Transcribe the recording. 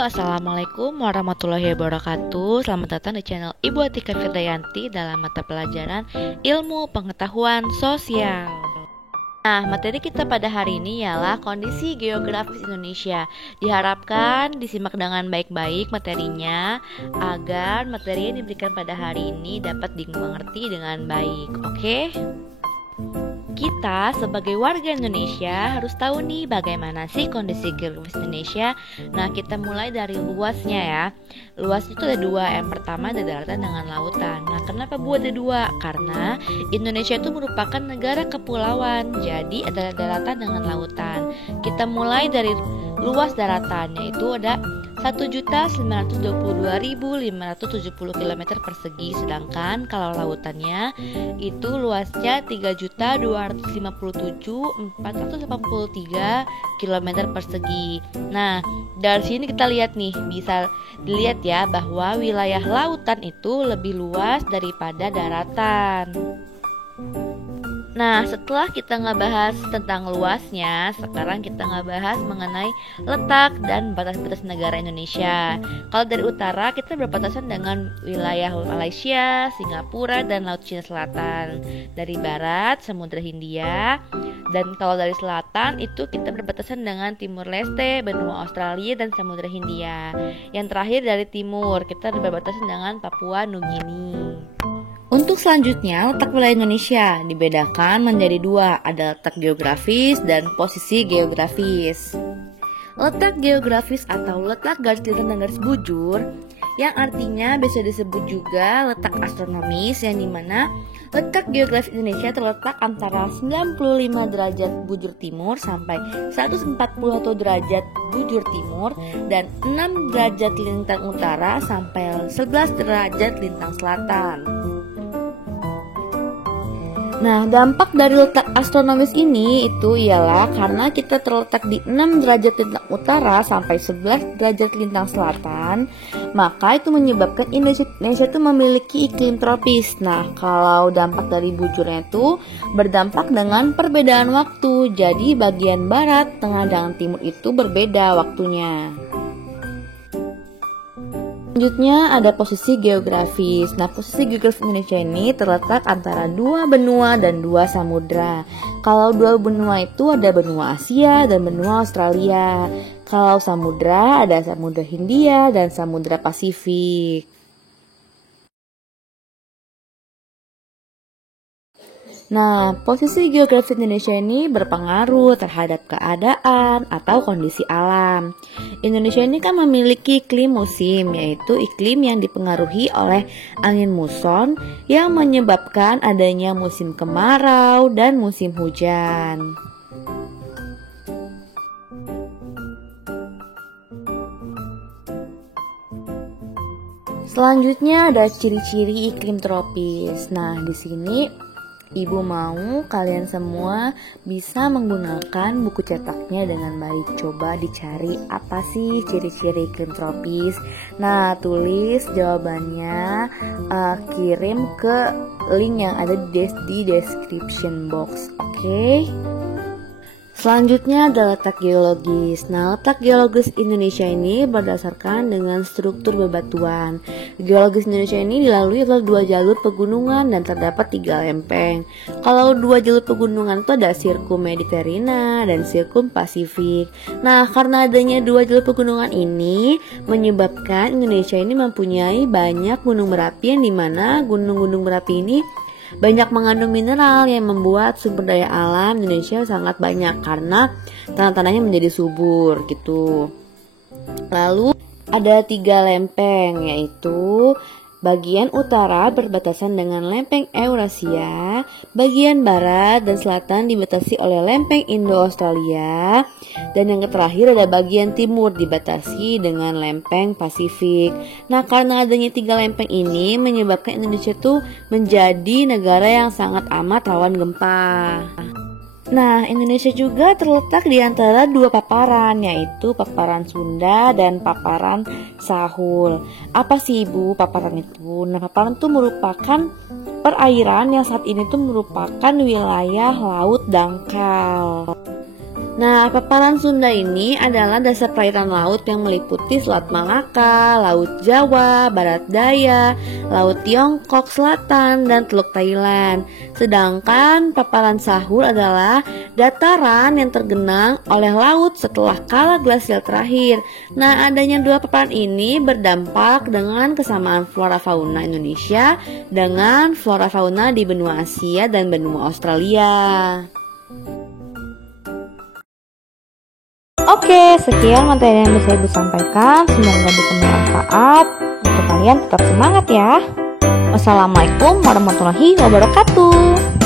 Assalamualaikum warahmatullahi wabarakatuh. Selamat datang di channel Ibu Atika Firdayanti dalam mata pelajaran Ilmu Pengetahuan Sosial. Nah, materi kita pada hari ini ialah kondisi geografis Indonesia. Diharapkan disimak dengan baik-baik materinya agar materi yang diberikan pada hari ini dapat dimengerti dengan baik. Oke? Kita sebagai warga Indonesia harus tahu nih bagaimana sih kondisi geografis Indonesia. Nah, kita mulai dari luasnya ya. Luas itu ada dua. Yang pertama ada daratan dengan lautan. Nah, kenapa ada dua? Karena Indonesia itu merupakan negara kepulauan. Jadi ada daratan dengan lautan. Kita mulai dari luas daratannya itu ada 1.922.570 km persegi, sedangkan kalau lautannya itu luasnya 3.257.483 km persegi. Nah, dari sini kita lihat nih, bisa dilihat ya bahwa wilayah lautan itu lebih luas daripada daratan. Nah, setelah kita ngebahas tentang luasnya, sekarang kita ngebahas mengenai letak dan batas-batas negara Indonesia. Kalau dari utara, kita berbatasan dengan wilayah Malaysia, Singapura, dan Laut Cina Selatan. Dari barat, Samudra Hindia. Dan kalau dari selatan, itu kita berbatasan dengan Timur Leste, benua Australia, dan Samudra Hindia. Yang terakhir dari timur, kita berbatasan dengan Papua Nugini. Untuk selanjutnya, letak wilayah Indonesia dibedakan menjadi dua, ada letak geografis dan posisi geografis. Letak geografis atau letak garis lintang dan garis bujur, yang artinya bisa disebut juga letak astronomis, yang dimana letak geografis Indonesia terletak antara 95 derajat bujur timur sampai 141 derajat bujur timur dan 6 derajat lintang utara sampai 11 derajat lintang selatan. Nah, dampak dari letak astronomis ini itu ialah karena kita terletak di 6 derajat lintang utara sampai 11 derajat lintang selatan, maka itu menyebabkan Indonesia itu memiliki iklim tropis. Nah, kalau dampak dari bujurnya itu berdampak dengan perbedaan waktu. Jadi bagian barat, tengah, dan timur itu berbeda waktunya. Selanjutnya ada posisi geografis. Nah, posisi geografis Indonesia ini terletak antara dua benua dan dua samudra. Kalau dua benua itu ada benua Asia dan benua Australia. Kalau samudra ada Samudra Hindia dan Samudra Pasifik. Nah, posisi geografis Indonesia ini berpengaruh terhadap keadaan atau kondisi alam. Indonesia ini kan memiliki iklim musim, yaitu iklim yang dipengaruhi oleh angin muson yang menyebabkan adanya musim kemarau dan musim hujan. Selanjutnya ada ciri-ciri iklim tropis. Nah, di sini Ibu mau kalian semua bisa menggunakan buku cetaknya dengan baik. Coba dicari apa sih ciri-ciri iklim tropis. Nah, tulis jawabannya, kirim ke link yang ada di description box. Oke? Selanjutnya ada letak geologis. Nah, letak geologis Indonesia ini berdasarkan dengan struktur bebatuan. Geologis Indonesia ini dilalui oleh dua jalur pegunungan dan terdapat 3 lempeng. Kalau dua jalur pegunungan itu ada Sirkum Mediterina dan Sirkum Pasifik. Nah, karena adanya dua jalur pegunungan ini menyebabkan Indonesia ini mempunyai banyak gunung berapi, yang dimana gunung-gunung berapi ini banyak mengandung mineral yang membuat sumber daya alam Indonesia sangat banyak karena tanah-tanahnya menjadi subur gitu. Lalu ada 3 lempeng, yaitu bagian utara berbatasan dengan lempeng Eurasia, bagian barat dan selatan dibatasi oleh lempeng Indo-Australia, dan yang terakhir ada bagian timur dibatasi dengan lempeng Pasifik. Nah, karena adanya 3 lempeng ini menyebabkan Indonesia tuh menjadi negara yang sangat amat rawan gempa. Nah, Indonesia juga terletak di antara dua paparan, yaitu paparan Sunda dan paparan Sahul. Apa sih Ibu paparan itu? Nah, paparan itu merupakan perairan yang saat ini tuh merupakan wilayah laut dangkal. Nah, paparan Sunda ini adalah dasar perairan laut yang meliputi Selat Malaka, Laut Jawa, Barat Daya, Laut Tiongkok Selatan, dan Teluk Thailand. Sedangkan paparan Sahul adalah dataran yang tergenang oleh laut setelah kala glasial terakhir. Nah, adanya dua paparan ini berdampak dengan kesamaan flora fauna Indonesia dengan flora fauna di benua Asia dan benua Australia. Oke, sekian materi yang bisa Ibu sampaikan. Semoga bisa bermanfaat. Untuk kalian tetap semangat ya. Wassalamualaikum warahmatullahi wabarakatuh.